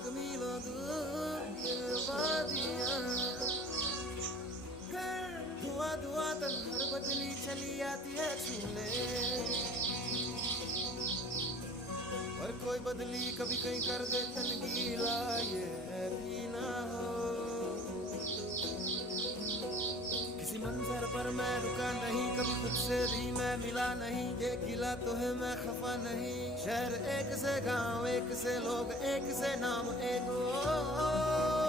लाख मीलों दूर ये वादियां, धुआं धुआं तक हर बदली चली आती है छूने, और कोई बदली कभी कहीं कर दे तन गीला, ये भी ना हो। किसी मंजर पर मैं रुका नहीं, कभी खुद से भी मैं मिला नहीं, ये गिला तो है मैं खफा नहीं। शहर एक से गांव, एक से लोग, एक से नाम, एक ओ